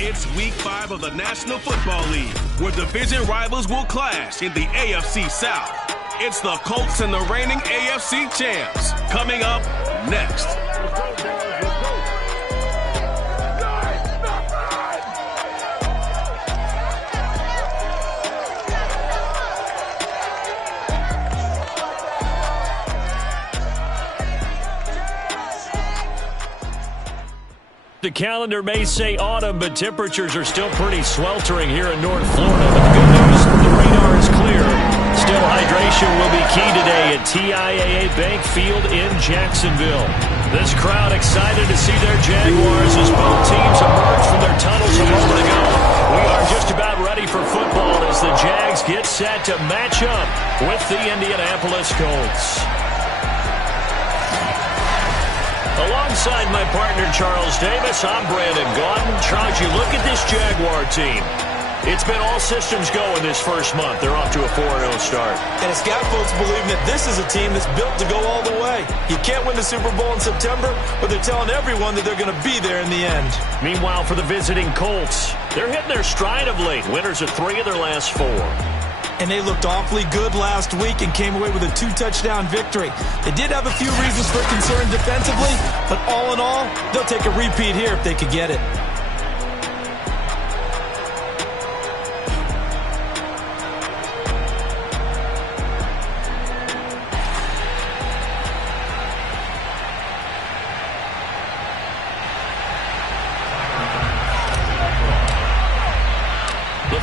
It's Week 5 of the National Football League, where division rivals will clash in the AFC South. It's the Colts and the reigning AFC champs. Coming up next. The calendar may say autumn, but temperatures are still pretty sweltering here in North Florida. But the good news, the radar is clear. Still, hydration will be key today at TIAA Bank Field in Jacksonville. This crowd excited to see their Jaguars as both teams emerge from their tunnels a moment ago. We are just about ready for football as the Jags get set to match up with the Indianapolis Colts. Alongside my partner, Charles Davis, I'm Brandon Gaudin. Charles, you look at this Jaguar team. It's been all systems go in this first month. They're off to a 4-0 start. And it's got folks believing that this is a team that's built to go all the way. You can't win the Super Bowl in September, but they're telling everyone that they're going to be there in the end. Meanwhile, for the visiting Colts, they're hitting their stride of late. Winners of 3 of their last 4. And they looked awfully good last week and came away with a 2-touchdown victory. They did have a few reasons for concern defensively, but all in all, they'll take a repeat here if they could get it.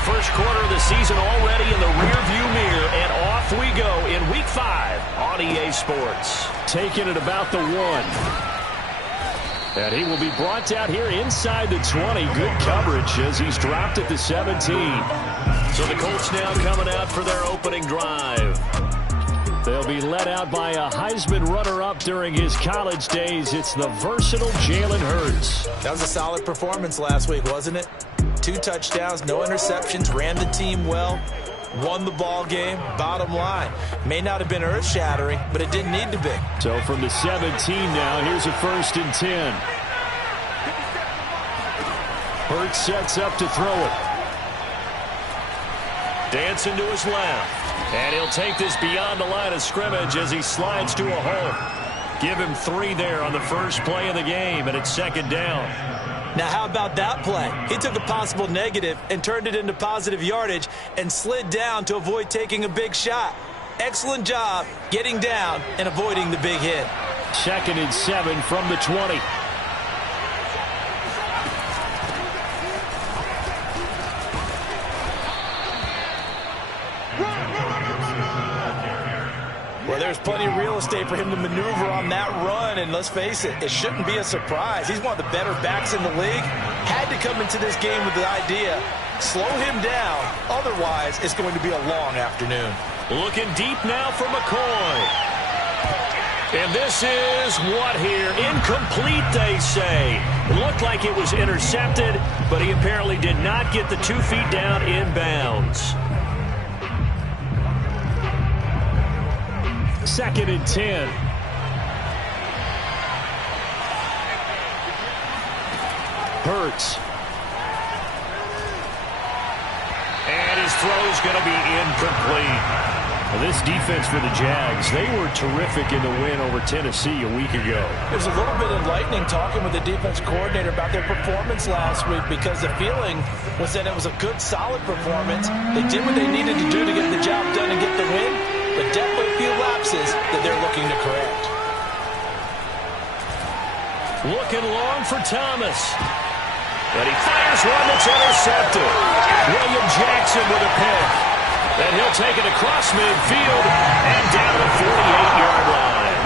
First quarter of the season already in the rearview mirror, and off we go in Week 5 on EA Sports. Taking it about the 1. And he will be brought down here inside the 20. Good coverage as he's dropped at the 17. So the Colts now coming out for their opening drive. They'll be led out by a Heisman runner-up during his college days. It's the versatile Jalen Hurts. That was a solid performance last week, wasn't it? 2 touchdowns, no interceptions, ran the team well, won the ball game. Bottom line, may not have been earth-shattering, but it didn't need to be. So from the 17 now, here's a 1st and 10. Hurts sets up to throw it. Dancing to his left. And he'll take this beyond the line of scrimmage as he slides to a hole. Give him 3 there on the first play of the game, and it's 2nd down. Now, how about that play? He took a possible negative and turned it into positive yardage and slid down to avoid taking a big shot. Excellent job getting down and avoiding the big hit. 2nd and 7 from the 20. Well, there's plenty of real estate for him to maneuver on that run, and let's face it, it shouldn't be a surprise. He's one of the better backs in the league. Had to come into this game with the idea, slow him down, otherwise it's going to be a long afternoon. Looking deep now for McCoy. And this is what here? Incomplete, they say. It looked like it was intercepted, but he apparently did not get the 2 feet down inbounds. 2nd and 10. Hurts. And his throw's going to be incomplete. Well, this defense for the Jags, they were terrific in the win over Tennessee a week ago. It was a little bit enlightening talking with the defense coordinator about their performance last week because the feeling was that it was a good, solid performance. They did what they needed to do to get the job done and get the win, but definitely a few lapses that they're looking to correct. Looking long for Thomas. And he fires one that's intercepted. William Jackson with a pick. And he'll take it across midfield and down the 48-yard line.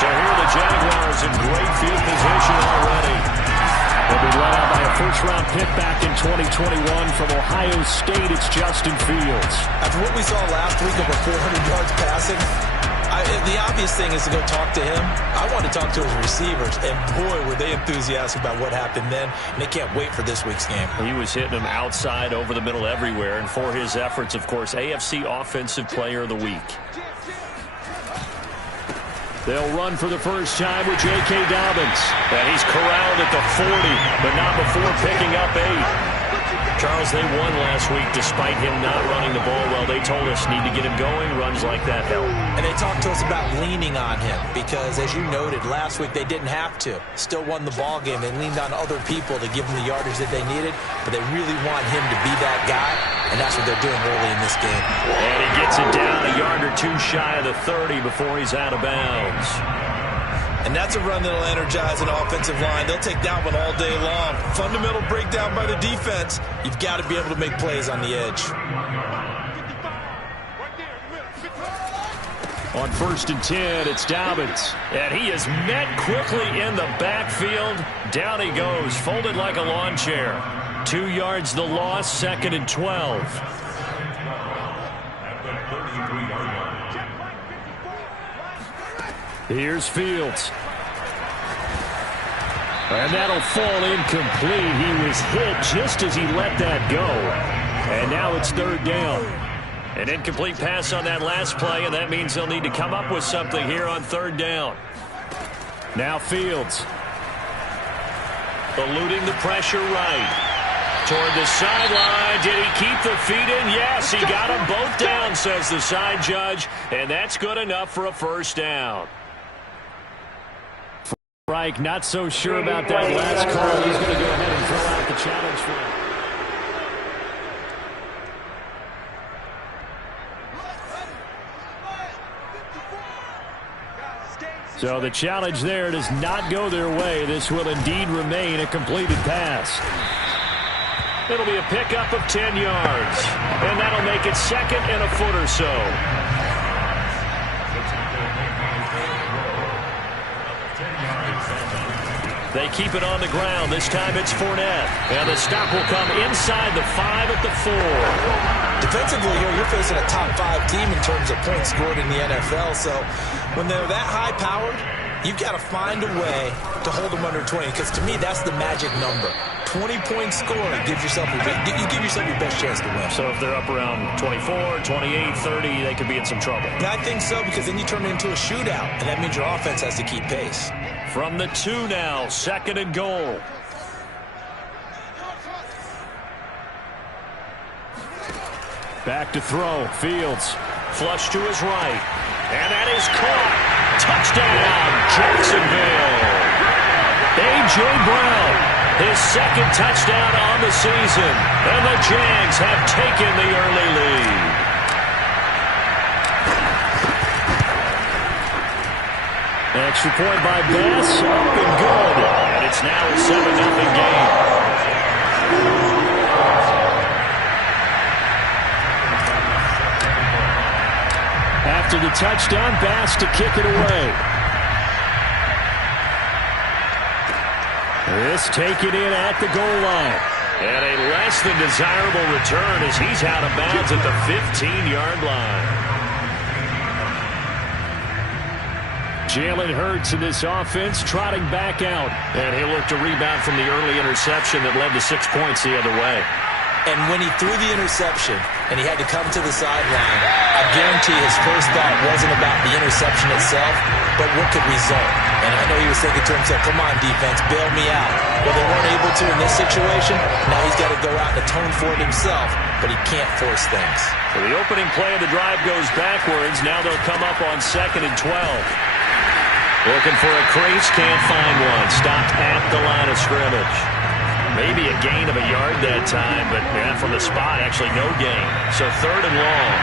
So here are the Jaguars in great field position already. They'll be led out by a first-round pick back in 2021 from Ohio State. It's Justin Fields. After what we saw last week, over 400 yards passing, the obvious thing is to go talk to him. I want to talk to his receivers, and boy, were they enthusiastic about what happened then, and they can't wait for this week's game. He was hitting them outside, over the middle, everywhere, and for his efforts, of course, AFC Offensive Player of the Week. They'll run for the first time with J.K. Dobbins. And he's corralled at the 40, but not before picking up 8. Charles, they won last week despite him not running the ball well. They told us need to get him going. Runs like that help. And they talked to us about leaning on him because, as you noted, last week they didn't have to. Still won the ball game. They leaned on other people to give them the yardage that they needed, but they really want him to be that guy, and that's what they're doing early in this game. And he gets it down a yard or two shy of the 30 before he's out of bounds. And that's a run that'll energize an offensive line. They'll take that one all day long. Fundamental breakdown by the defense. You've got to be able to make plays on the edge. On 1st and 10, it's Dobbins. And he is met quickly in the backfield. Down he goes, folded like a lawn chair. 2 yards the loss, 2nd and 12. Here's Fields. And that'll fall incomplete. He was hit just as he let that go. And now it's 3rd down. An incomplete pass on that last play, and that means they'll need to come up with something here on 3rd down. Now Fields. Eluding the pressure right. Toward the sideline. Did he keep the feet in? Yes, he got them both down, says the side judge. And that's good enough for a 1st down. Reich not so sure about that last call. He's going to go ahead and throw out the challenge for him. So the challenge there does not go their way. This will indeed remain a completed pass. It'll be a pickup of 10 yards. And that'll make it 2nd and a foot or so. They keep it on the ground. This time it's Fournette. And the stop will come inside the 5 at the 4. Defensively here, you're facing a top 5 team in terms of points scored in the NFL. So when they're that high-powered, you've got to find a way to hold them under 20. Because to me, that's the magic number. 20-point score gives yourself you give yourself your best chance to win. So if they're up around 24, 28, 30, they could be in some trouble. Yeah, I think so, because then you turn it into a shootout, and that means your offense has to keep pace. From the 2 now, 2nd and goal. Back to throw. Fields. Flush to his right. And that is caught. Touchdown, Jacksonville. A.J. Brown, his 2nd touchdown on the season. And the Jags have taken the early lead. Extra point by Bass, up and good. And it's now a 7-0 game. After the touchdown, Bass to kick it away. This taken in at the goal line. And a less than desirable return as he's out of bounds at the 15-yard line. Jalen Hurts in this offense trotting back out. And he'll look to rebound from the early interception that led to 6 points the other way. And when he threw the interception and he had to come to the sideline, I guarantee his first thought wasn't about the interception itself, but what could result. And I know he was thinking to himself, come on, defense, bail me out. Well, they weren't able to in this situation. Now he's got to go out and atone for it himself, but he can't force things. So the opening play of the drive goes backwards. Now they'll come up on 2nd and 12. Looking for a crease, can't find one. Stopped at the line of scrimmage. Maybe a gain of a yard that time, but from the spot, actually no gain. So 3rd and long.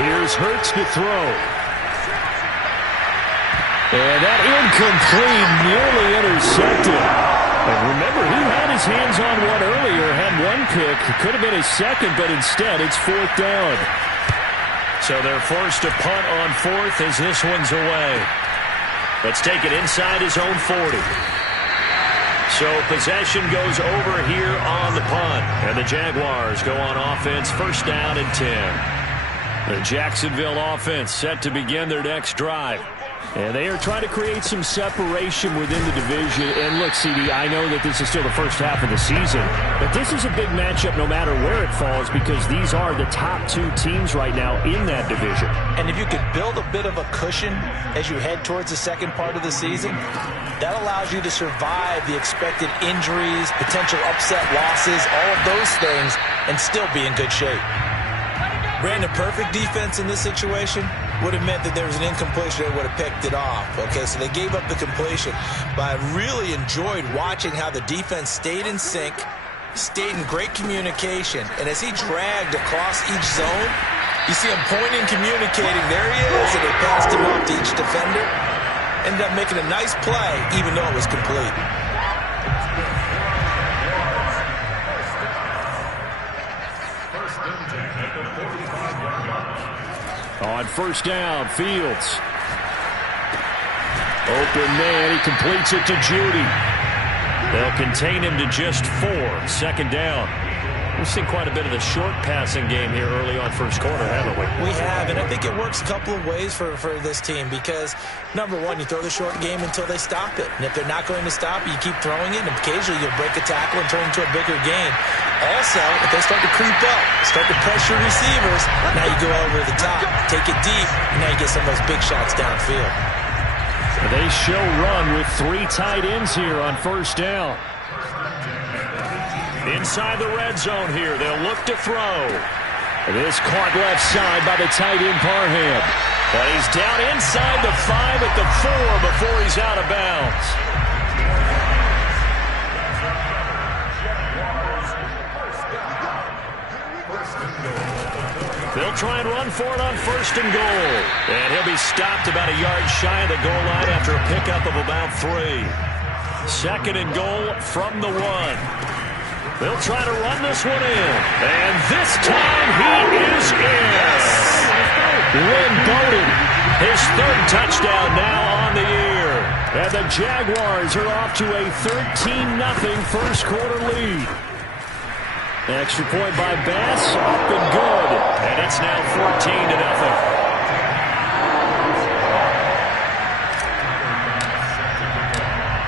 Here's Hurts to throw. And that incomplete, nearly intercepted. And remember, he had his hands on one earlier, had one pick. It could have been his 2nd, but instead it's 4th down. So they're forced to punt on 4th as this one's away. Let's take it inside his own 40. So possession goes over here on the punt. And the Jaguars go on offense, 1st down and 10. The Jacksonville offense set to begin their next drive. And they are trying to create some separation within the division. And look, CD, I know that this is still the first half of the season, but this is a big matchup no matter where it falls because these are the top two teams right now in that division. And if you could build a bit of a cushion as you head towards the second part of the season, that allows you to survive the expected injuries, potential upset losses, all of those things, and still be in good shape. Brandon, perfect defense in this situation would have meant that there was an incompletion. They would have picked it off. Okay, so they gave up the completion. But I really enjoyed watching how the defense stayed in sync, stayed in great communication. And as he dragged across each zone, you see him pointing, communicating. There he is, and they passed him off to each defender. Ended up making a nice play, even though it was complete. On first down, Fields. Open man, he completes it to Judy. They'll contain him to just 4. Second down. We've seen quite a bit of the short passing game here early on first quarter, haven't we? We have, and I think it works a couple of ways for this team because, number one, you throw the short game until they stop it. And if they're not going to stop it, you keep throwing it, and occasionally you'll break a tackle and turn it into a bigger game. Also, if they start to creep up, start to pressure receivers, now you go over the top, take it deep, and now you get some of those big shots downfield. They show run with 3 tight ends here on first down. Inside the red zone here, they'll look to throw. This caught left side by the tight end Parham. But he's down inside the 5 at the 4 before he's out of bounds. They'll try and run for it on first and goal. And he'll be stopped about a yard shy of the goal line after a pickup of about 3. Second and goal from the 1. They'll try to run this one in. And this time he is in. Lynn Bowden, his 3rd touchdown now on the year. And the Jaguars are off to a 13-0 first quarter lead. Extra point by Bass, up and good. And it's now 14-0.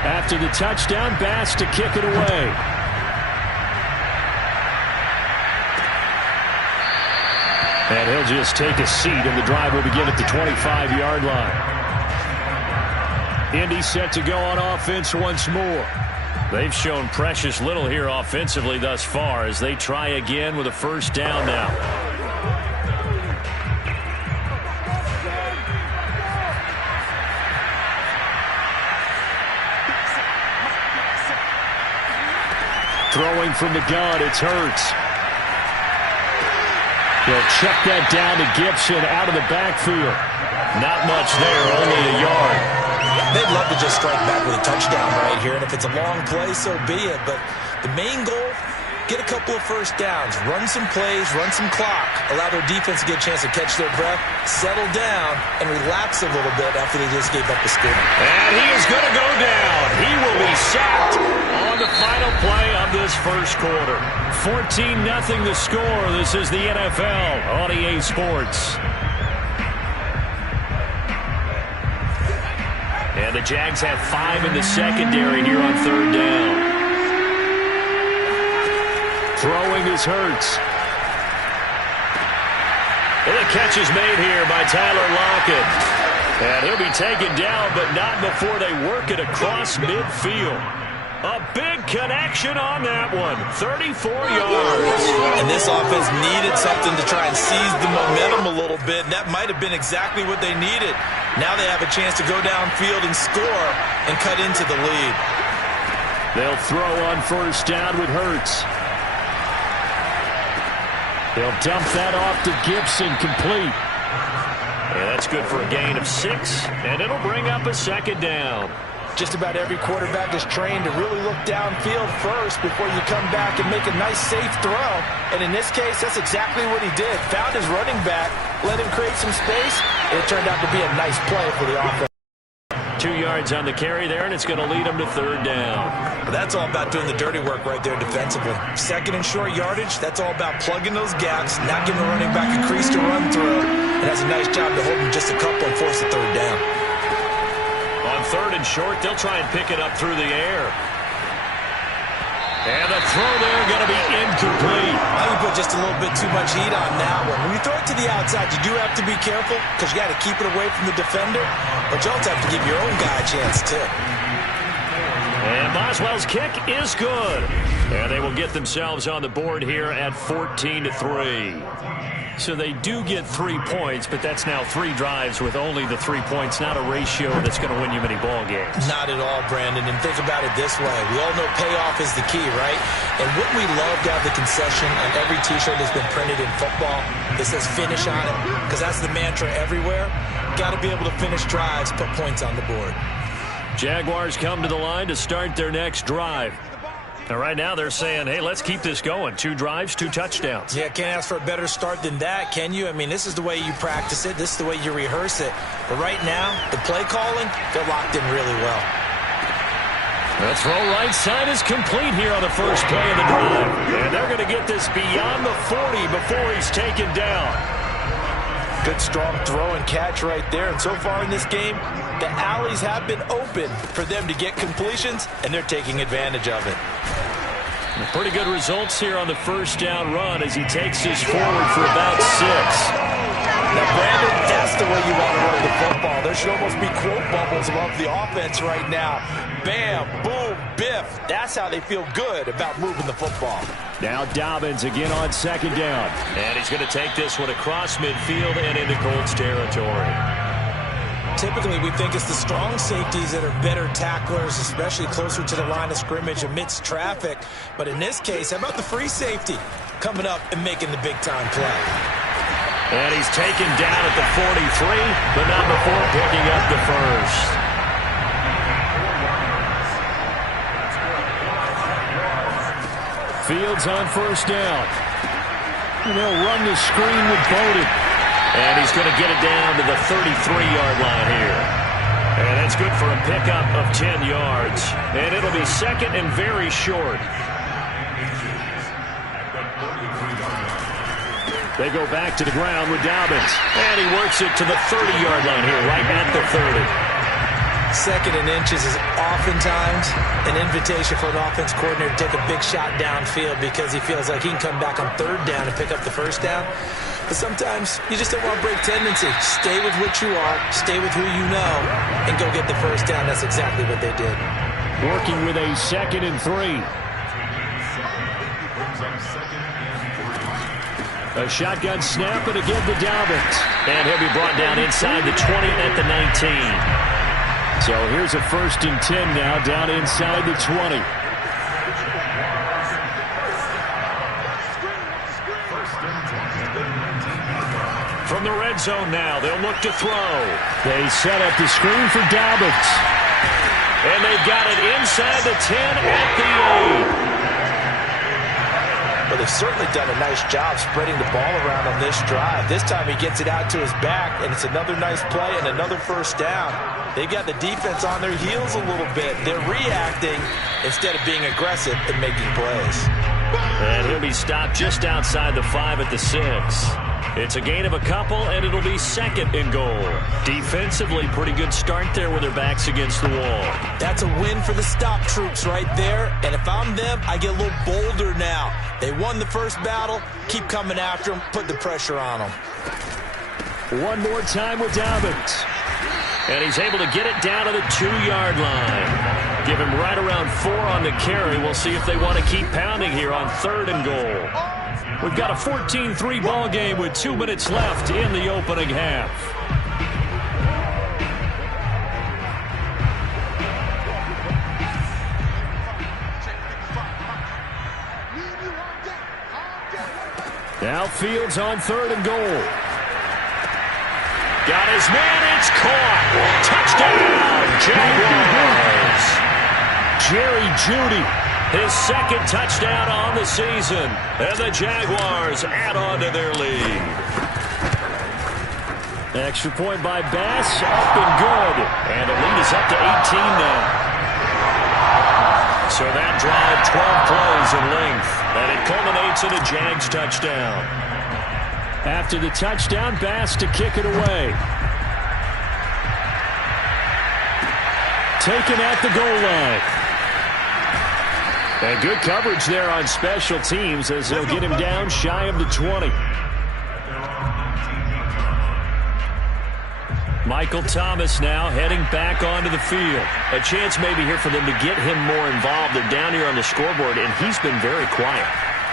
After the touchdown, Bass to kick it away. And he'll just take a seat, and the drive will begin at the 25-yard line. Indy set to go on offense once more. They've shown precious little here offensively thus far as they try again with a first down now. Throwing from the gun, it's Hurts. They'll check that down to Gibson out of the backfield. Not much there, only a yard. They'd love to just strike back with a touchdown right here, and if it's a long play, so be it. But the main goal, get a couple of first downs, run some plays, run some clock, allow their defense to get a chance to catch their breath, settle down, and relax a little bit after they just gave up the score. And he is going to go down. He will be sacked on the final play of this first quarter. 14-0 the score. This is the NFL on EA Sports. And the Jags have 5 in the secondary here on third down. Throwing is Hurts. And the catch is made here by Tyler Lockett. And he'll be taken down, but not before they work it across midfield. A big connection on that one. 34 yards. And this offense needed something to try and seize the momentum a little bit, and that might have been exactly what they needed. Now they have a chance to go downfield and score and cut into the lead. They'll throw on first down with Hurts. They'll dump that off to Gibson, complete. And that's good for a gain of 6, and it'll bring up a second down. Just about every quarterback is trained to really look downfield first before you come back and make a nice, safe throw. And in this case, that's exactly what he did. Found his running back, let him create some space, and it turned out to be a nice play for the offense. 2 yards on the carry there, and it's going to lead him to third down. But that's all about doing the dirty work right there defensively. Second and short yardage, that's all about plugging those gaps, not giving the running back a crease to run through, and has a nice job to hold him just a couple and force a third down. short. They'll try and pick it up through the air. And the throw there going to be incomplete. Now you put just a little bit too much heat on that one. When you throw it to the outside, you do have to be careful because you got to keep it away from the defender. But you also have to give your own guy a chance, too. And Boswell's kick is good. And they will get themselves on the board here at 14-3. So they do get 3 points, but that's now 3 drives with only the 3 points, not a ratio that's going to win you many ball games. Not at all, Brandon. And think about it this way. We all know payoff is the key, right? And wouldn't we love to have the concession on every T-shirt that's been printed in football that says finish on it? Because that's the mantra everywhere. Got to be able to finish drives, put points on the board. Jaguars come to the line to start their next drive. And right now they're saying, hey, let's keep this going. 2 drives, 2 touchdowns. Yeah, can't ask for a better start than that, can you? I mean, this is the way you practice it. This is the way you rehearse it. But right now, the play calling, they're locked in really well. The throw right side is complete here on the first play of the drive. And they're going to get this beyond the 40 before he's taken down. Good strong throw and catch right there. And so far in this game, the alleys have been open for them to get completions, and they're taking advantage of it. Pretty good results here on the first down run as he takes this forward for about 6. Now, Brandon, that's the way you want to run the football. There should almost be quote bubbles above the offense right now. Bam, boom, biff. That's how they feel good about moving the football. Now Dobbins again on second down. And he's going to take this one across midfield and into Colts territory. Typically, we think it's the strong safeties that are better tacklers, especially closer to the line of scrimmage amidst traffic. But in this case, how about the free safety coming up and making the big-time play? And he's taken down at the 43, but not before picking up the first. Fields on first down. And they'll run the screen with Bowden. And he's going to get it down to the 33-yard line here. And that's good for a pickup of 10 yards. And it'll be second and very short. They go back to the ground with Dobbins. And he works it to the 30-yard line here, right at the 30. Second and inches is oftentimes an invitation for an offense coordinator to take a big shot downfield because he feels like he can come back on third down and pick up the first down. But sometimes you just don't want to break tendency. Stay with what you are, stay with who you know, and go get the first down. That's exactly what they did. Working with a 2nd and 3. A shotgun snap and again to Dobbins. And he'll be brought down inside the 20 at the 19. So here's a 1st and 10 now down inside the 20. From the red zone now, they'll look to throw. They set up the screen for Dobbins. And they've got it inside the 10 at the 8. Well, they've certainly done a nice job spreading the ball around on this drive. This time he gets it out to his back, and it's another nice play and another first down. They've got the defense on their heels a little bit. They're reacting instead of being aggressive and making plays. And he'll be stopped just outside the 5 at the 6. It's a gain of a couple, and it'll be 2nd and goal. Defensively, pretty good start there with their backs against the wall. That's a win for the stop troops right there. And if I'm them, I get a little bolder now. They won the first battle. Keep coming after them. Put the pressure on them. One more time with Dobbins. And he's able to get it down to the 2-yard line. Give him right around 4 on the carry. We'll see if they want to keep pounding here on 3rd and goal. We've got a 14-3 ball game with 2 minutes left in the opening half. Now Fields on 3rd and goal. Got his man, it's caught. Touchdown, Jaguars. Jerry Jeudy, his 2nd touchdown on the season. And the Jaguars add on to their lead. Extra point by Bass, up and good. And the lead is up to 18 now. So that drive, 12 plays in length. And it culminates in a Jags touchdown. After the touchdown, Bass to kick it away. taken at the goal line. And good coverage there on special teams as they'll get him down shy of the 20. Michael Thomas now heading back onto the field. A chance maybe here for them to get him more involved. They're down here on the scoreboard, and he's been very quiet.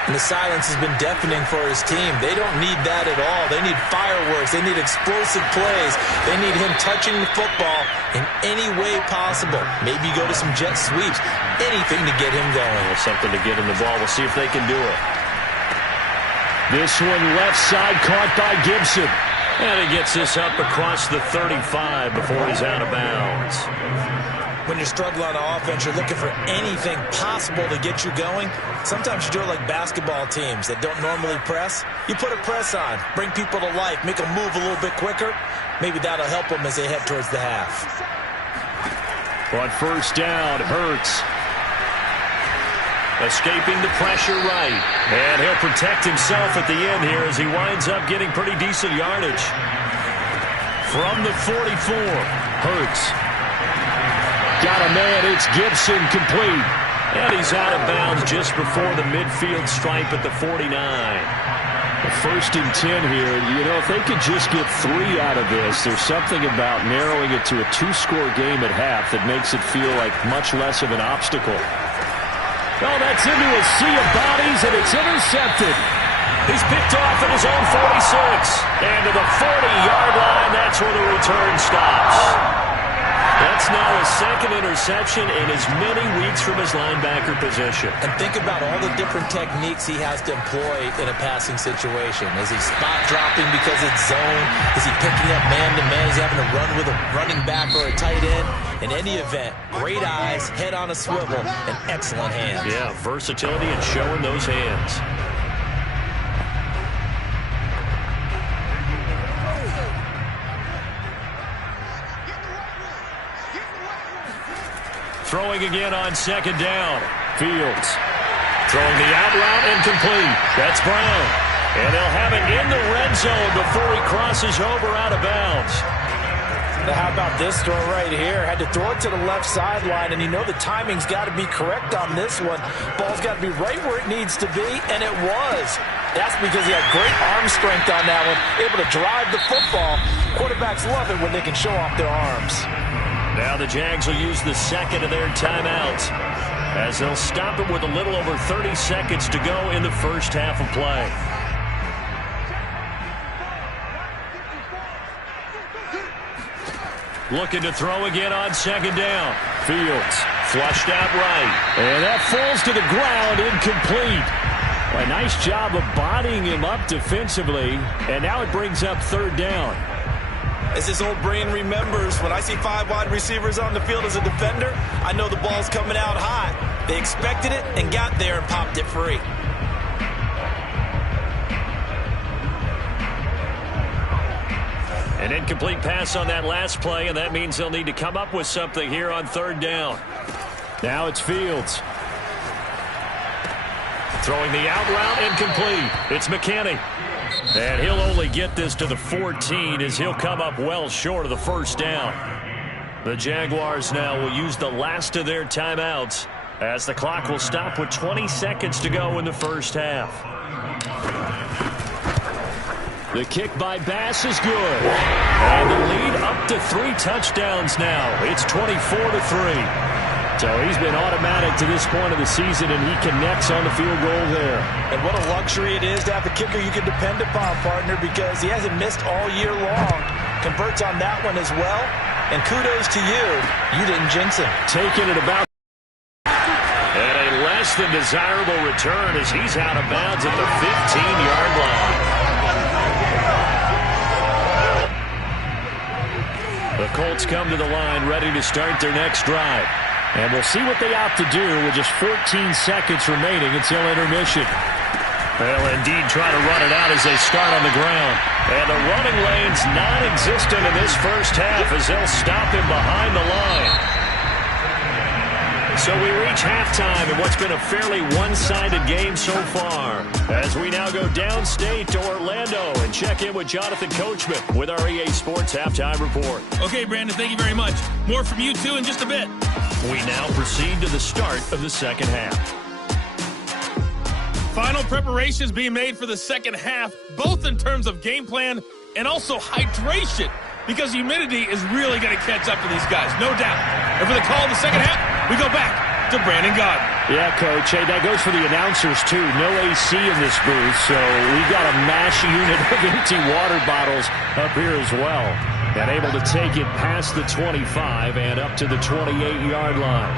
And the silence has been deafening for his team. They don't need that at all. They need fireworks. They need explosive plays. They need him touching the football in any way possible. Maybe go to some jet sweeps. Anything to get him going. Well, something to get him the ball. We'll see if they can do it. This one left side caught by Gibson. And he gets this up across the 35 before he's out of bounds. When you're struggling on offense, you're looking for anything possible to get you going. Sometimes you do it like basketball teams that don't normally press. You put a press on, bring people to life, make them move a little bit quicker. Maybe that'll help them as they head towards the half. On first down, Hurts. Escaping the pressure right. And he'll protect himself at the end here as he winds up getting pretty decent yardage. From the 44, Hurts. Got a man, it's Gibson, complete. And he's out of bounds just before the midfield stripe at the 49. The 1st and 10 here. You know, if they could just get 3 out of this, there's something about narrowing it to a 2-score game at half that makes it feel like much less of an obstacle. Oh, that's into a sea of bodies, and it's intercepted. He's picked off at his own 46. And to the 40-yard line, that's where the return stops. That's now his 2nd interception in as many weeks from his linebacker position. And think about all the different techniques he has to employ in a passing situation. Is he spot dropping because it's zone? Is he picking up man-to-man? Is he having to run with a running back or a tight end? In any event, great eyes, head on a swivel, and excellent hands. Yeah, versatility and showing those hands. Throwing again on 2nd down. Fields. Throwing the out route incomplete. That's Brown. And they'll have it in the red zone before he crosses over out of bounds. Now how about this throw right here? Had to throw it to the left sideline, and you know the timing's got to be correct on this one. Ball's got to be right where it needs to be, and it was. That's because he had great arm strength on that one, able to drive the football. Quarterbacks love it when they can show off their arms. Now the Jags will use the 2nd of their timeouts as they'll stop it with a little over 30 seconds to go in the first half of play. Looking to throw again on 2nd down. Fields flushed out right. And that falls to the ground, incomplete. A nice job of bodying him up defensively. And now it brings up 3rd down. As this old brain remembers, when I see 5 wide receivers on the field as a defender, I know the ball's coming out hot. They expected it and got there and popped it free. An incomplete pass on that last play, and that means they'll need to come up with something here on 3rd down. Now it's Fields. Throwing the out route, incomplete. It's McKinney. And he'll only get this to the 14 as he'll come up well short of the 1st down. The Jaguars now will use the last of their timeouts as the clock will stop with 20 seconds to go in the first half. The kick by Bass is good. And the lead up to 3 touchdowns now. It's 24-3. So he's been automatic to this point of the season, and he connects on the field goal there. And what a luxury it is to have a kicker you can depend upon, partner, because he hasn't missed all year long. Converts on that one as well. And kudos to you. You didn't jinx him. Taking it about. And a less than desirable return as he's out of bounds at the 15-yard line. The Colts come to the line ready to start their next drive. And we'll see what they opt to do with just 14 seconds remaining until intermission. They'll indeed try to run it out as they start on the ground. And the running lane's non-existent in this first half as they'll stop him behind the line. So we reach halftime in what's been a fairly one-sided game so far. As we now go downstate to Orlando and check in with Jonathan Coachman with our EA Sports Halftime Report. Okay, Brandon, thank you very much. More from you, too, in just a bit. We now proceed to the start of the second half. Final preparations being made for the second half, both in terms of game plan and also hydration, because humidity is really going to catch up to these guys, no doubt. And for the call of the second half, we go back to Brandon Gaudin. Yeah, Coach. Hey, that goes for the announcers, too. No AC in this booth, so we've got a mash unit of empty water bottles up here as well. And able to take it past the 25 and up to the 28-yard line.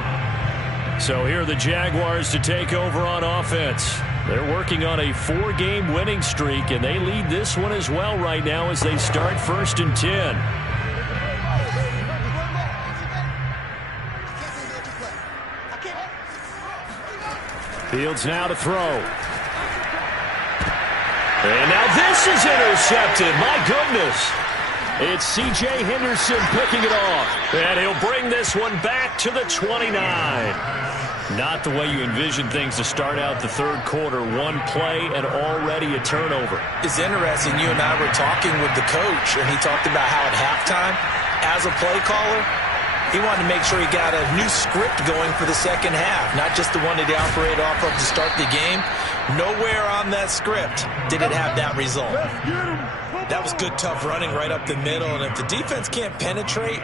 So here are the Jaguars to take over on offense. They're working on a 4-game winning streak, and they lead this one as well right now as they start 1st and 10. Fields now to throw. And now this is intercepted. My goodness. It's C.J. Henderson picking it off. And he'll bring this one back to the 29. Not the way you envision things to start out the third quarter. One play and already a turnover. It's interesting. You and I were talking with the coach, and he talked about how at halftime, as a play caller, he wanted to make sure he got a new script going for the second half, not just the one that he operated off of to start the game. Nowhere on that script did it have that result. That was good, tough running right up the middle, and if the defense can't penetrate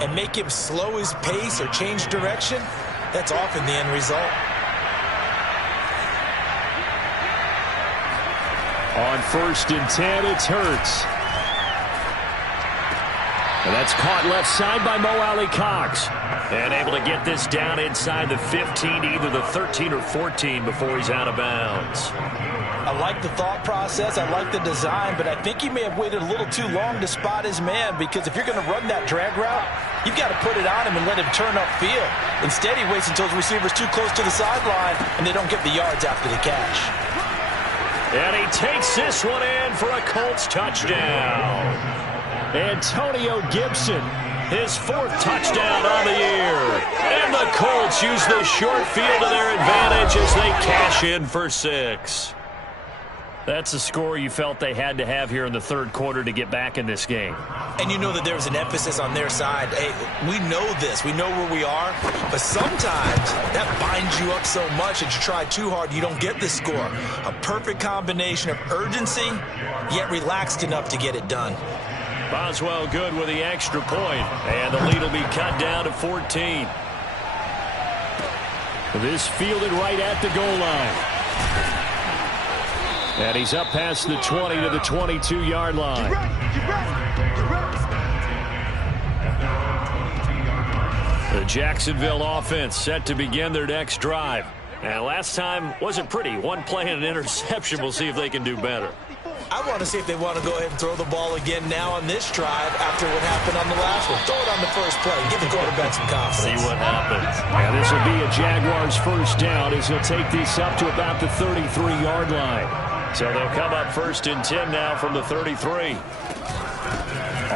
and make him slow his pace or change direction, that's often the end result. On 1st and 10, it's Hurts. And that's caught left side by Mo Alley-Cox. And able to get this down inside the 15, either the 13 or 14 before he's out of bounds. I like the thought process. I like the design, but I think he may have waited a little too long to spot his man, because if you're going to run that drag route, you've got to put it on him and let him turn upfield. Instead, he waits until his receiver's too close to the sideline, and they don't get the yards after the catch. And he takes this one in for a Colts touchdown. Antonio Gibson, his 4th touchdown on the year. And the Colts use the short field to their advantage as they cash in for 6. That's a score you felt they had to have here in the third quarter to get back in this game. And you know that there was an emphasis on their side. Hey, we know this. We know where we are. But sometimes that binds you up so much that you try too hard, you don't get the score. A perfect combination of urgency, yet relaxed enough to get it done. Boswell good with the extra point, and the lead will be cut down to 14. This fielded right at the goal line. And he's up past the 20 to the 22-yard line. The Jacksonville offense set to begin their next drive. And last time wasn't pretty. One play and an interception. We'll see if they can do better. I want to see if they want to go ahead and throw the ball again now on this drive after what happened on the last one. Throw it on the first play. Give the quarterback some confidence. See what happens. And this will be a Jaguars first down as he'll take this up to about the 33-yard line. So they'll come up 1st and 10 now from the 33.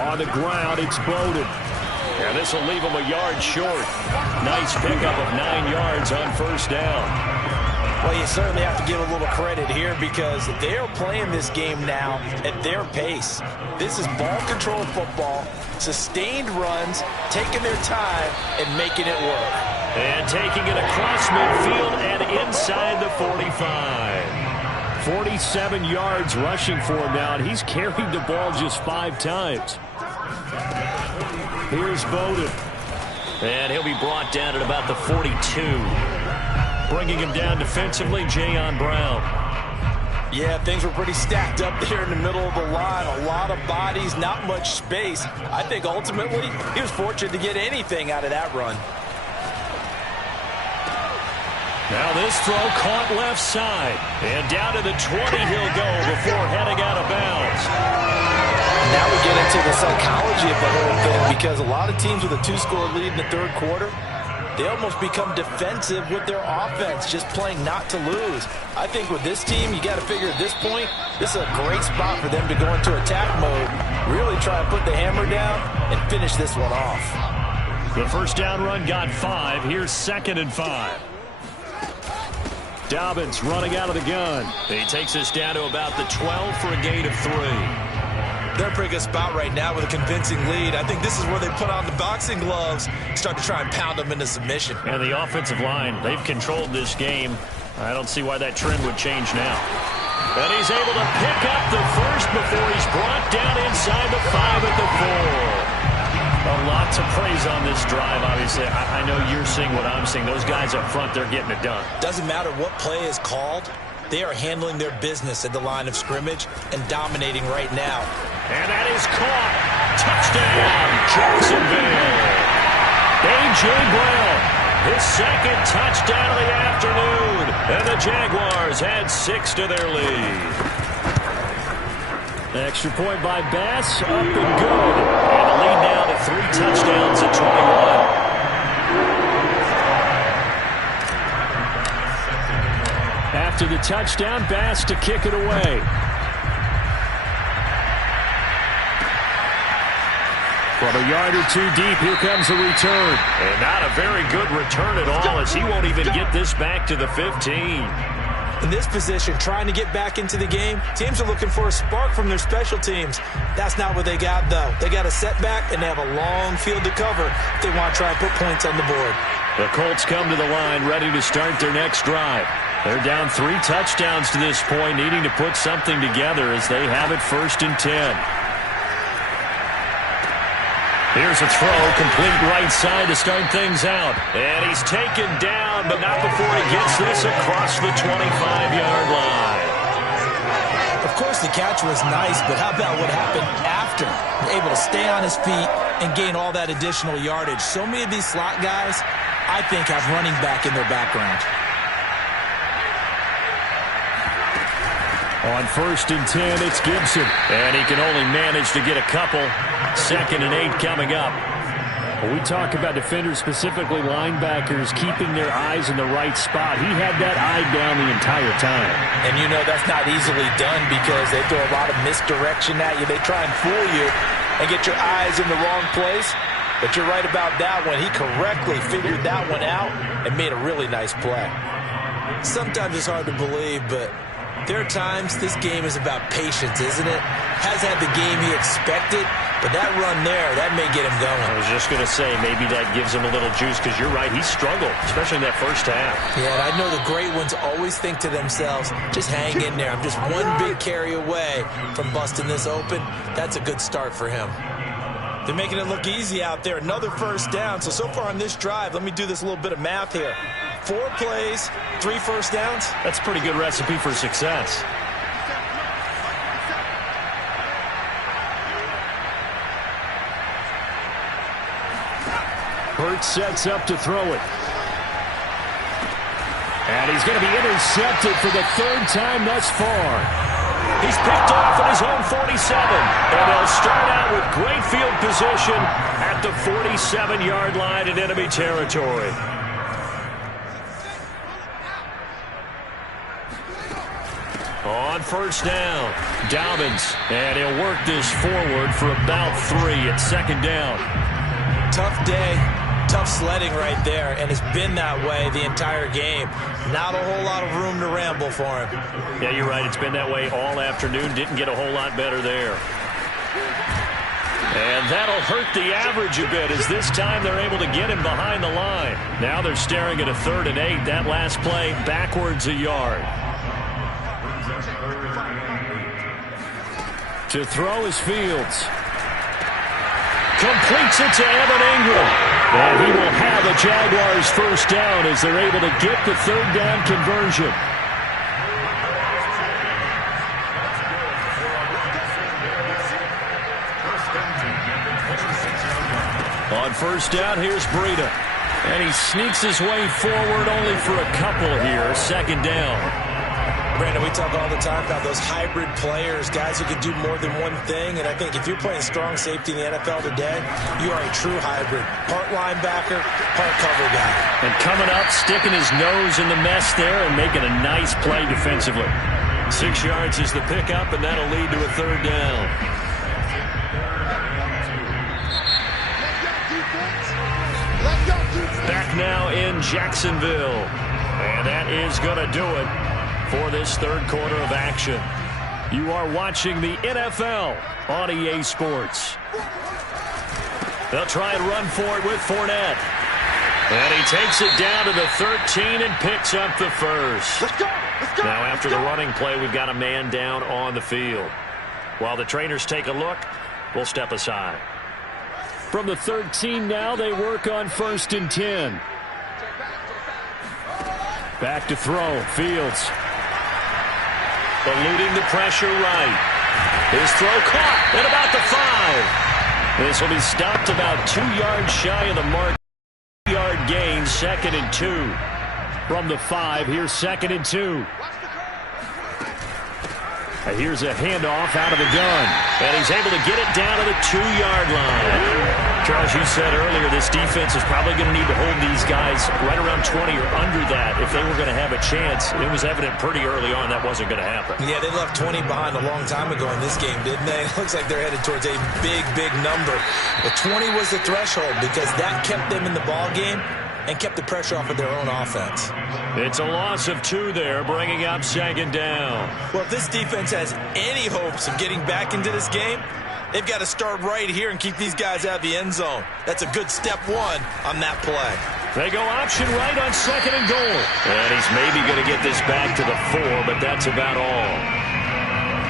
On the ground, it's Bowden. And this will leave him a yard short. Nice pickup of 9 yards on first down. Well, you certainly have to give a little credit here because they're playing this game now at their pace. This is ball control football, sustained runs, taking their time and making it work. And taking it across midfield and inside the 45. 47 yards rushing for him now, and he's carried the ball just 5 times. Here's Bowden. And he'll be brought down at about the 42. Bringing him down defensively, Jayon Brown. Yeah, things were pretty stacked up there in the middle of the line. A lot of bodies, not much space. I think ultimately he was fortunate to get anything out of that run. Now this throw caught left side. And down to the 20 he'll go before heading out of bounds. Now we get into the psychology of the whole thing, because a lot of teams with a 2-score lead in the third quarter, they almost become defensive with their offense, just playing not to lose. I think with this team, you got to figure at this point, this is a great spot for them to go into attack mode, really try and put the hammer down and finish this one off. The first down run got 5. Here's 2nd and 5. Dobbins running out of the gun. He takes us down to about the 12 for a gain of 3. They're in a pretty good spot right now with a convincing lead. I think this is where they put on the boxing gloves, start to try and pound them into submission. And the offensive line, they've controlled this game. I don't see why that trend would change now. And he's able to pick up the first before he's brought down inside the 5 at the 4. A lot to praise on this drive, obviously. I know you're seeing what I'm seeing. Those guys up front, they're getting it done. Doesn't matter what play is called. They are handling their business at the line of scrimmage and dominating right now. And that is caught. Touchdown, Jacksonville. A.J. Brown, his 2nd touchdown of the afternoon. And the Jaguars add 6 to their lead. Extra point by Bass, up and good. And the lead now to 3 touchdowns at 21. After the touchdown, Bass to kick it away. From a yard or 2 deep, here comes a return. And not a very good return at all, as he won't even get this back to the 15. In this position, trying to get back into the game, teams are looking for a spark from their special teams. That's not what they got, though. They got a setback, and they have a long field to cover if they want to try and put points on the board. The Colts come to the line, ready to start their next drive. They're down 3 touchdowns to this point, needing to put something together as they have it 1st and 10. Here's a throw, complete right side to start things out. And he's taken down, but not before he gets this across the 25-yard line. Of course, the catch was nice, but how about what happened after? Able to stay on his feet and gain all that additional yardage. So many of these slot guys, I think, have running back in their background. On 1st and 10, it's Gibson. And he can only manage to get a couple. 2nd and 8 coming up. When we talk about defenders, specifically linebackers, keeping their eyes in the right spot, he had that eye down the entire time. And you know that's not easily done because they throw a lot of misdirection at you. They try and fool you and get your eyes in the wrong place. But you're right about that one. He correctly figured that one out and made a really nice play. Sometimes it's hard to believe, but there are times this game is about patience, isn't it? Has had the game he expected, but that run there, that may get him going. I was just going to say, maybe that gives him a little juice because you're right, he struggled, especially in that first half. Yeah, and I know the great ones always think to themselves, just hang in there. I'm just one big carry away from busting this open. That's a good start for him. They're making it look easy out there. Another 1st down. So far on this drive, let me do this little bit of math here. 4 plays, 3 1st downs. That's a pretty good recipe for success. Hurts sets up to throw it. And he's going to be intercepted for the 3rd time thus far. He's picked off at his own 47. And they'll start out with great field position at the 47-yard line in enemy territory. On 1st down, Dobbins. And he'll work this forward for about 3 at 2nd down. Tough day, tough sledding right there, and it's been that way the entire game. Not a whole lot of room to ramble for him. Yeah, you're right. It's been that way all afternoon. Didn't get a whole lot better there. And that'll hurt the average a bit as this time they're able to get him behind the line. Now they're staring at a 3rd and 8. That last play, backwards a yard. To throw is Fields. Completes it to Evan Ingram. And he will have a Jaguars 1st down as they're able to get the 3rd down conversion. On 1st down, here's Breida. And he sneaks his way forward only for a couple here. 2nd down. Brandon, we talk all the time about those hybrid players, guys who can do more than one thing. And I think if you're playing strong safety in the NFL today, you are a true hybrid. Part linebacker, part cover guy. And coming up, sticking his nose in the mess there and making a nice play defensively. 6 yards is the pickup, and that'll lead to a 3rd down. back now in Jacksonville. And that is going to do it for this third quarter of action. You are watching the NFL on EA Sports. They'll try and run for it with Fournette. And he takes it down to the 13 and picks up the first. Let's go. Now after the running play, we've got a man down on the field. While the trainers take a look, we'll step aside. From the 13 now, they work on 1st and 10. Back to throw. Fields. Eluding the pressure right. His throw caught at about the 5. This will be stopped about 2 yards shy of the mark. 2-yard gain, 2nd and 2. From the 5, here's 2nd and 2. Here's a handoff out of the gun. And he's able to get it down to the 2-yard line. Charles, you said earlier this defense is probably going to need to hold these guys right around 20 or under that if they were going to have a chance. It was evident pretty early on that wasn't going to happen. Yeah, they left 20 behind a long time ago in this game, didn't they? It looks like they're headed towards a big, big number. But 20 was the threshold because that kept them in the ball game and kept the pressure off of their own offense. It's a loss of 2 there, bringing up 2nd down. Well, if this defense has any hopes of getting back into this game, they've got to start right here and keep these guys out of the end zone. That's a good step 1 on that play. They go option right on 2nd and goal. And he's maybe going to get this back to the 4, but that's about all.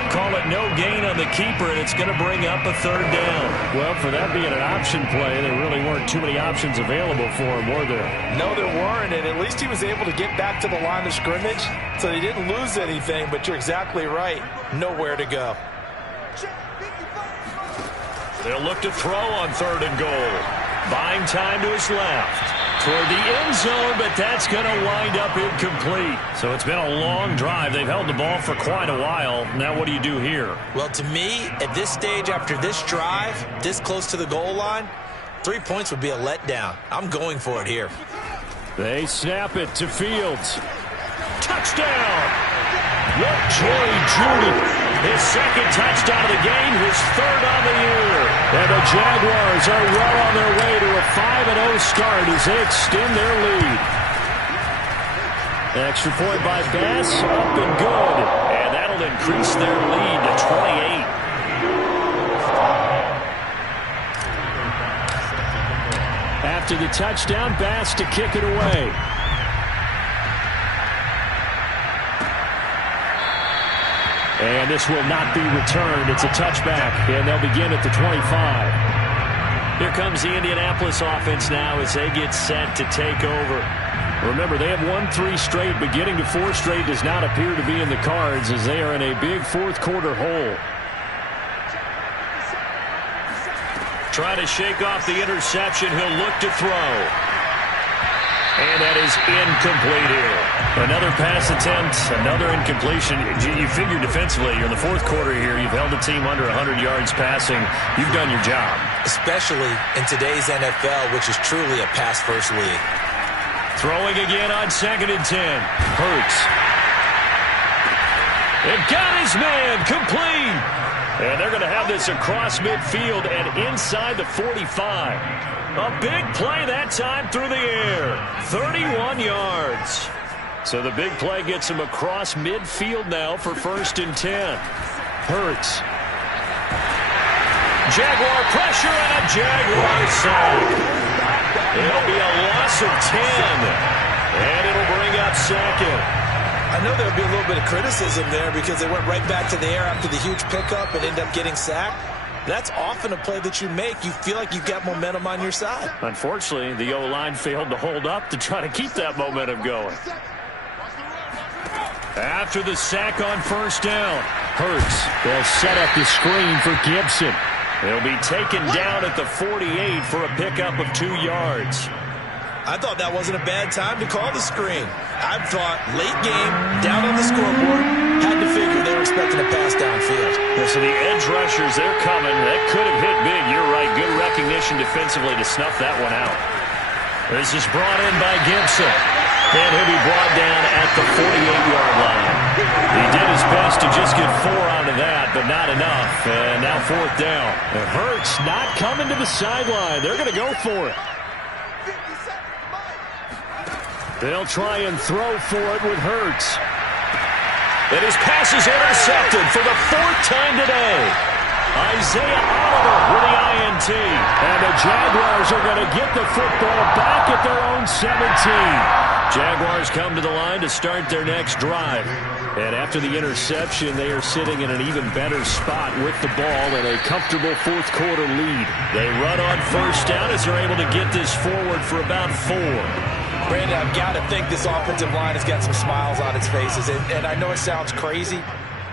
Call it no gain on the keeper, and it's going to bring up a 3rd down. Well, for that being an option play, there really weren't too many options available for him, were there? No, there weren't, and at least he was able to get back to the line of scrimmage, so he didn't lose anything, but you're exactly right. Nowhere to go. They'll look to throw on 3rd and goal. Buying time to his left. Toward the end zone, but that's going to wind up incomplete. So it's been a long drive. They've held the ball for quite a while. Now what do you do here? Well, to me, at this stage after this drive, this close to the goal line, 3 points would be a letdown. I'm going for it here. They snap it to Fields. Touchdown! What Jerry Jeudy. His 2nd touchdown of the game, his 3rd on the year. And the Jaguars are well on their way to a 5-0 start as they extend their lead. Extra point by Bass, up and good. And that'll increase their lead to 28. After the touchdown, Bass to kick it away. And this will not be returned. It's a touchback, and they'll begin at the 25. Here comes the Indianapolis offense now as they get set to take over. Remember, they have won 3 straight, but getting to 4 straight does not appear to be in the cards as they are in a big 4th quarter hole. Try to shake off the interception. He'll look to throw. And that is incomplete here. Another pass attempt, another incompletion. You figure defensively, you're in the 4th quarter here. You've held the team under 100 yards passing. You've done your job. Especially in today's NFL, which is truly a pass-first league. Throwing again on 2nd and 10. Hurts. It got his man complete. And they're going to have this across midfield and inside the 45. A big play that time through the air. 31 yards. So the big play gets him across midfield now for 1st and 10. Hurts. Jaguar pressure and a Jaguar sack. It'll be a loss of 10. And it'll bring up 2nd. I know there'll be a little bit of criticism there because they went right back to the air after the huge pickup and ended up getting sacked. That's often a play that you make. You feel like you've got momentum on your side. Unfortunately, the O-line failed to hold up to try to keep that momentum going. After the sack on 1st down. Hurts. They'll set up the screen for Gibson. He'll be taken down at the 48 for a pickup of 2 yards. I thought that wasn't a bad time to call the screen. I thought late game, down on the scoreboard, had to figure they were expecting a pass downfield. Yeah, so the edge rushers, they're coming. That could have hit big. You're right. Good recognition defensively to snuff that one out. This is brought in by Gibson. And he'll be brought down at the 48-yard line. He did his best to just get 4 out of that, but not enough. And now 4th down. And Hurts not coming to the sideline. They're going to go for it. They'll try and throw for it with Hurts. And his pass is intercepted for the 4th time today. Isaiah Oliver with the INT. And the Jaguars are going to get the football back at their own 17. Jaguars come to the line to start their next drive. And after the interception, they are sitting in an even better spot with the ball and a comfortable 4th quarter lead. They run on 1st down as they're able to get this forward for about 4. Brandon, I've got to think this offensive line has got some smiles on its faces. And I know it sounds crazy,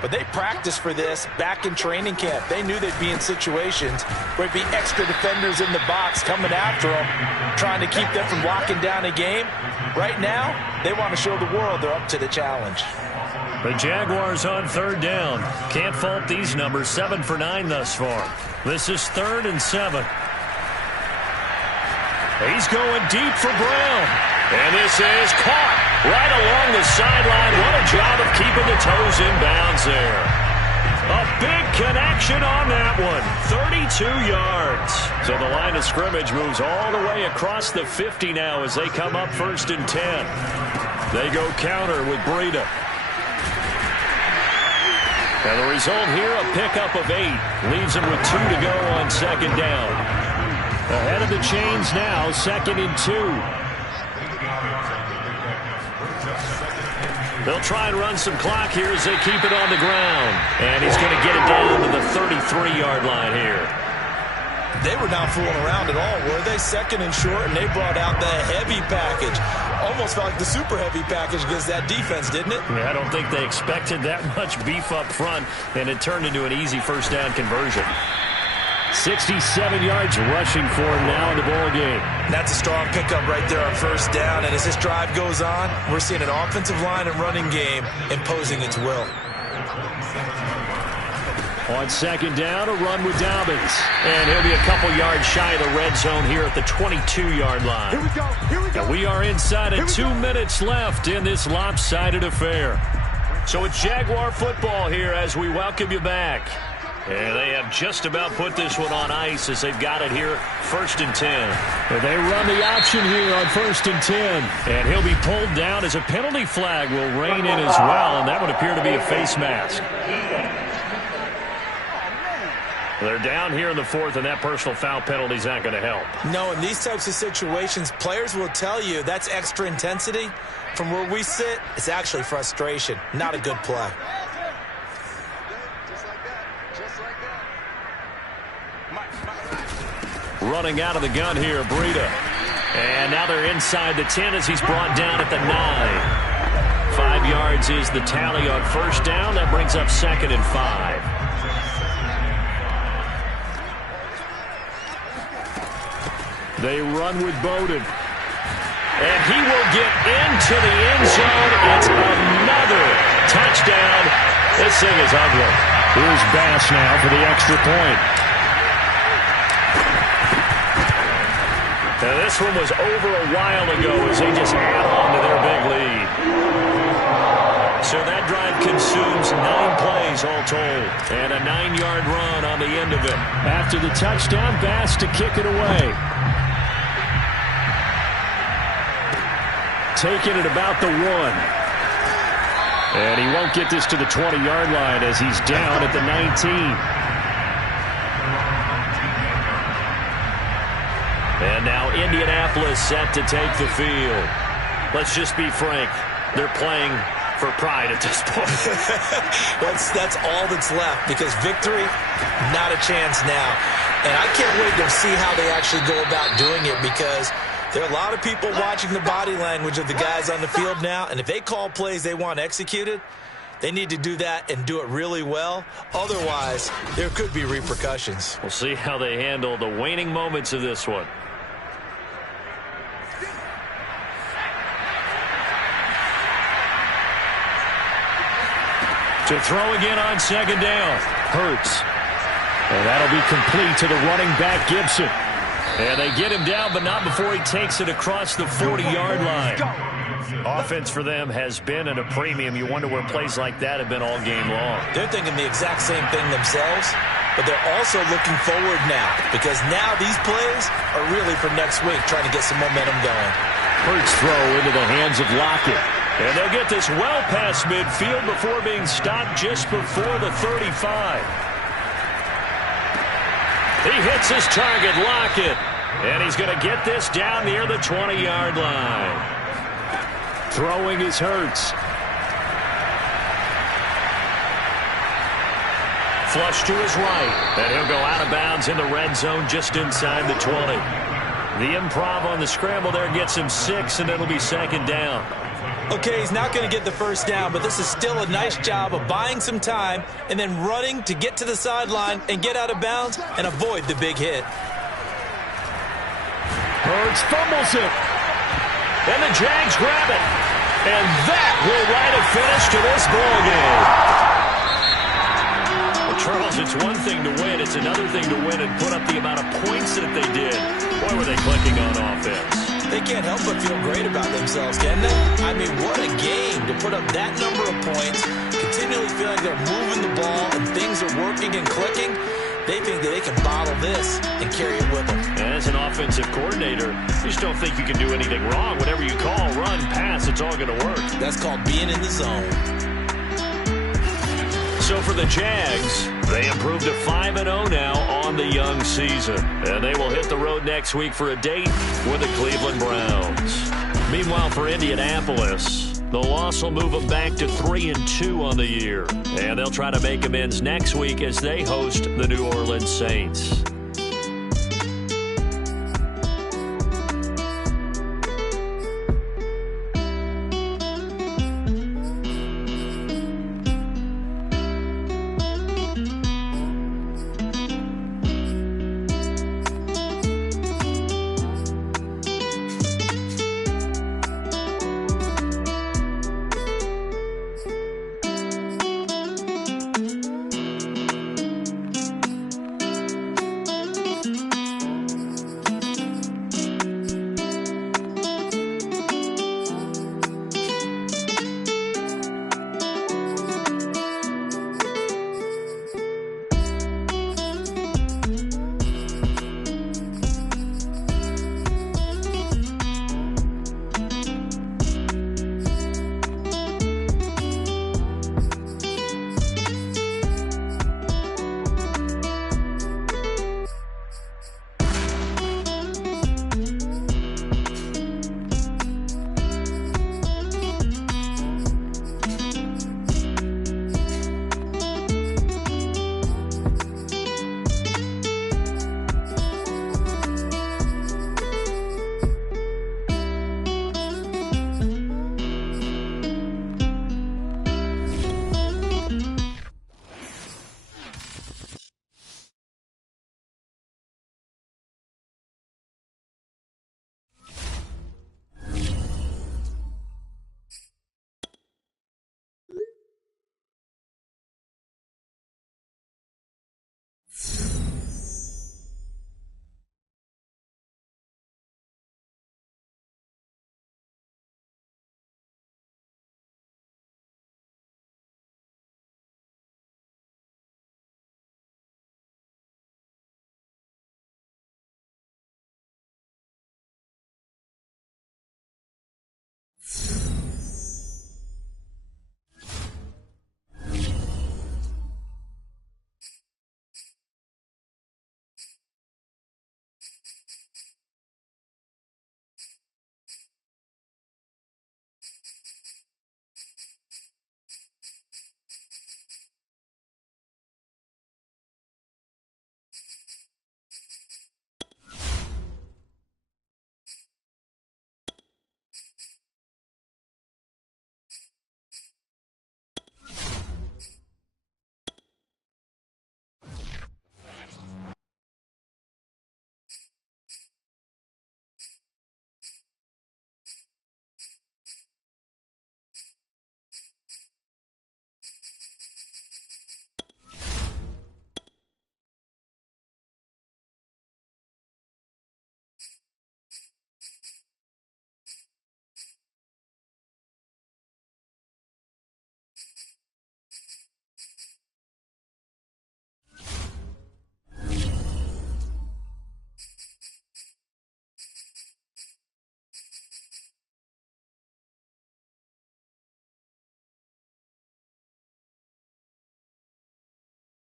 but they practiced for this back in training camp. They knew they'd be in situations where it'd be extra defenders in the box coming after them, trying to keep them from locking down a game. Right now, they want to show the world they're up to the challenge. The Jaguars on 3rd down. Can't fault these numbers. 7 for 9 thus far. This is 3rd and 7. He's going deep for Brown. And this is caught right along the sideline. What a job of keeping the toes in bounds there. A big connection on that one. 32 yards. So the line of scrimmage moves all the way across the 50 now as they come up 1st and 10. They go counter with Breida. And the result here, a pickup of 8. Leaves him with 2 to go on 2nd down. Ahead of the chains now, 2nd and 2. They'll try and run some clock here as they keep it on the ground. And he's going to get it down to the 33-yard line here. They were not fooling around at all, were they? 2nd and short, and they brought out the heavy package. Almost felt like the super heavy package against that defense, didn't it? Yeah, I don't think they expected that much beef up front, and it turned into an easy 1st down conversion. 67 yards rushing for him now in the ball game. That's a strong pickup right there on 1st down. And as this drive goes on, we're seeing an offensive line and running game imposing its will. On 2nd down, a run with Dobbins. And he'll be a couple yards shy of the red zone here at the 22-yard line. Here we go. Here we go. And we are inside of 2 minutes left in this lopsided affair. So it's Jaguar football here as we welcome you back. And they have just about put this one on ice as they've got it here, 1st and 10. And they run the option here on 1st and 10. And he'll be pulled down as a penalty flag will rein in as well, and that would appear to be a face mask. They're down here in the 4th, and that personal foul penalty is not going to help. No, in these types of situations, players will tell you that's extra intensity. From where we sit, it's actually frustration, not a good play. Running out of the gun here, Breida. And now they're inside the 10 as he's brought down at the 9. 5 yards is the tally on 1st down. That brings up 2nd and 5. They run with Bowden. And he will get into the end zone. It's another touchdown. This thing is ugly. Here's Bass now for the extra point. Now this one was over a while ago as they just add on to their big lead. So that drive consumes 9 plays all told. And a 9-yard run on the end of it. After the touchdown, Bass to kick it away. Taking it about the 1. And he won't get this to the 20-yard line as he's down at the 19. And now Indianapolis set to take the field. Let's just be frank. They're playing for pride at this point. That's all that's left because victory, not a chance now. And I can't wait to see how they actually go about doing it because there are a lot of people watching the body language of the guys on the field now. And if they call plays they want executed, they need to do that and do it really well. Otherwise, there could be repercussions. We'll see how they handle the waning moments of this one. To throw again on 2nd down. Hurts. And that'll be complete to the running back, Gibson. And they get him down, but not before he takes it across the 40-yard line. Offense for them has been at a premium. You wonder where plays like that have been all game long. They're thinking the exact same thing themselves, but they're also looking forward now because now these plays are really for next week, trying to get some momentum going. Shepard's throw into the hands of Lockett. And they'll get this well past midfield before being stopped just before the 35. He hits his target, Lockett. And he's going to get this down near the 20-yard line. Throwing is Hurts. Flush to his right. And he'll go out of bounds in the red zone just inside the 20. The improv on the scramble there gets him 6, and it'll be second down. Okay, he's not going to get the first down, but this is still a nice job of buying some time and then running to get to the sideline and get out of bounds and avoid the big hit. Hurts fumbles it. And the Jags grab it. And that will write a finish to this ball game. Well, Charles, it's one thing to win. It's another thing to win and put up the amount of points that they did. Boy, were they clicking on offense. They can't help but feel great about themselves, can they? I mean, what a game to put up that number of points, continually feeling they're moving the ball and things are working and clicking. They think that they can bottle this and carry it with them. As an offensive coordinator, you just don't think you can do anything wrong. Whatever you call, run, pass, it's all going to work. That's called being in the zone. So for the Jags, they improved to 5-0 now on the young season. And they will hit the road next week for a date with the Cleveland Browns. Meanwhile, for Indianapolis, the loss will move them back to 3-2 on the year. And they'll try to make amends next week as they host the New Orleans Saints.